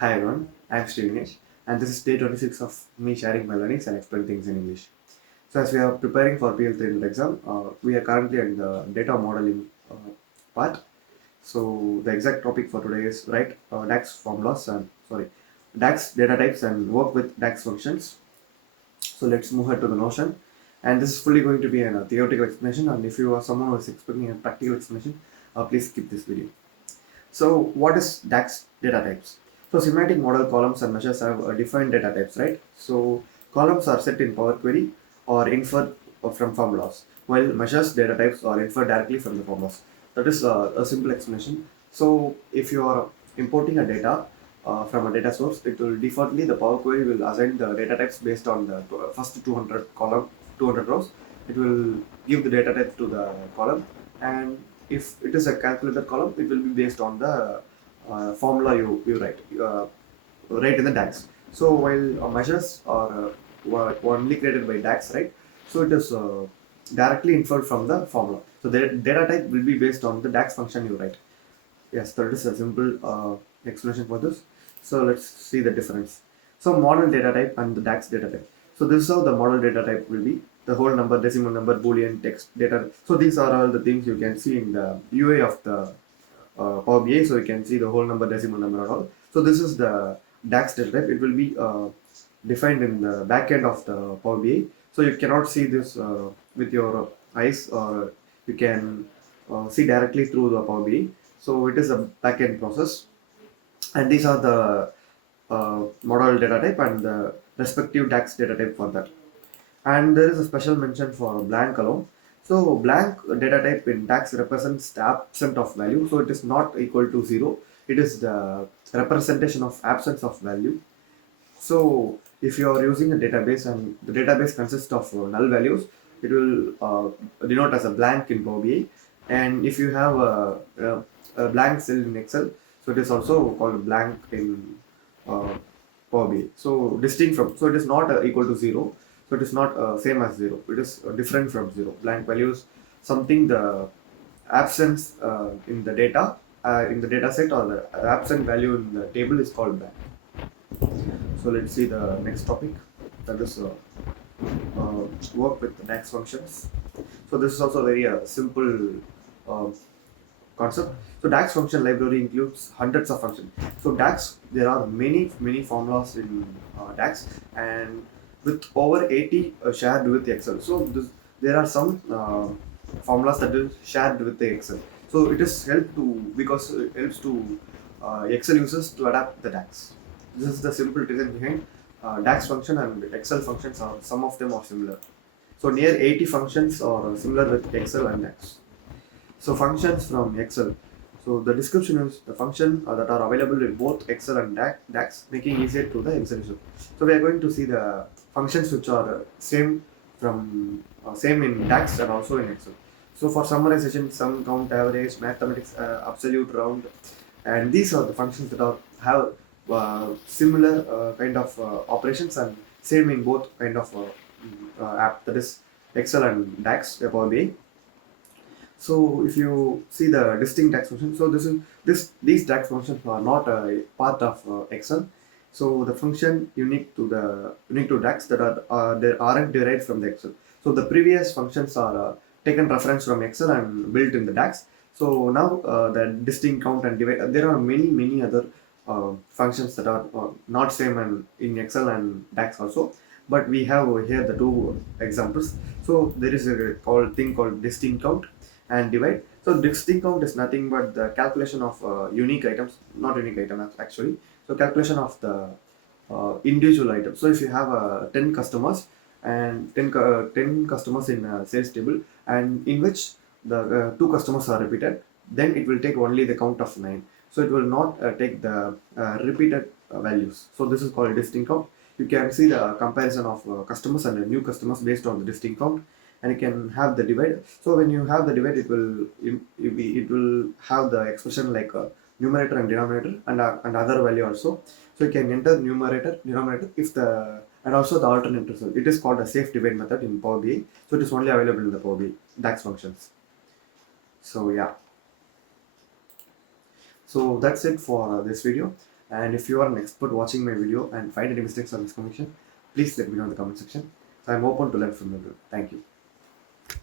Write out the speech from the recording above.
Hi everyone, I'm Srinish, and this is day 26 of me sharing my learnings and explain things in English. So as we are preparing for PL3 Inter exam, we are currently in the data modeling part. So the exact topic for today is write DAX formulas and DAX data types and work with DAX functions. So let's move ahead to the notion. And this is fully going to be a theoretical explanation. And if you are someone who is expecting a practical explanation, please skip this video. So what is DAX data types? So semantic model columns and measures have defined data types, right? So columns are set in Power Query or inferred from formulas, while measures data types are inferred directly from the formulas. That is a simple explanation. So if you are importing a data from a data source, it will defaultly the Power Query will assign the data types based on the first 200 column, 200 rows. It will give the data type to the column, and if it is a calculated column, it will be based on the formula you write in the DAX. So while measures are only created by DAX, right? So it is directly inferred from the formula. So the data type will be based on the DAX function you write. Yes, that is a simple explanation for this. So let's see the difference. So model data type and the DAX data type. So this is how the model data type will be. The whole number, decimal number, boolean, text, data. So these are all the things you can see in the UI of the Power BI. So you can see the whole number, decimal number and all. So this is the DAX data type. It will be defined in the back end of the Power BI. So you cannot see this with your eyes, or you can see directly through the Power BI. So it is a backend process, and these are the model data type and the respective DAX data type for that. And there is a special mention for blank alone. So blank data type in DAX represents the absence of value. So it is not equal to 0. It is the representation of absence of value. So if you are using a database and the database consists of null values, it will denote as a blank in Power BI. And if you have a blank cell in Excel, so it is also called blank in uh, Power BI. So distinct from, so it is not equal to 0. So it is not same as 0. It is different from 0. Blank values, something the absence in the data set, or the absent value in the table is called blank. So let's see the next topic, that is work with the DAX functions. So this is also very simple uh, concept. So DAX function library includes hundreds of functions. So DAX, there are many formulas in DAX, and with over 80 shared with Excel. So there are some formulas that is shared with the Excel. So it is help to, because it helps to Excel users to adapt the DAX. This is the simple reason behind DAX function and Excel functions are, some of them are similar. So near 80 functions are similar with Excel and DAX. So functions from Excel. So the description is the function that are available in both Excel and DAX, making easier to the Excel user. So we are going to see the functions which are same in DAX and also in Excel. So for summarization, sum, count, average, mathematics, absolute, round, and these are the functions that are have similar kind of operations and same in both kind of app, that is Excel and DAX, Power BI. So if you see the distinct DAX function, so these DAX functions are not a part of Excel. So the function unique to DAX that are they aren't derived from the Excel. So the previous functions are taken reference from Excel and built in the DAX. So now the distinct, count and divide. There are many other functions that are not same in Excel and DAX also. But we have over here the two examples. So there is a thing called distinct count and divide. So distinct count is nothing but the calculation of unique items, not unique items actually. So calculation of the individual items. So if you have 10 customers and 10 customers in a sales table, and in which the two customers are repeated, then it will take only the count of 9. So it will not take the repeated values. So this is called distinct count. You can see the comparison of customers and new customers based on the distinct count, and you can have the divide. So when you have the divide, it will have the expression like numerator and denominator, and other value also. So you can enter numerator, denominator, if the, and also the alternate result. It is called a safe divide method in Power BI. So it is only available in the Power BI DAX functions. So yeah, so that's it for this video. And if you are an expert watching my video and find any mistakes or miscommunication, please let me know in the comment section. So I'm open to learn from you. Thank you.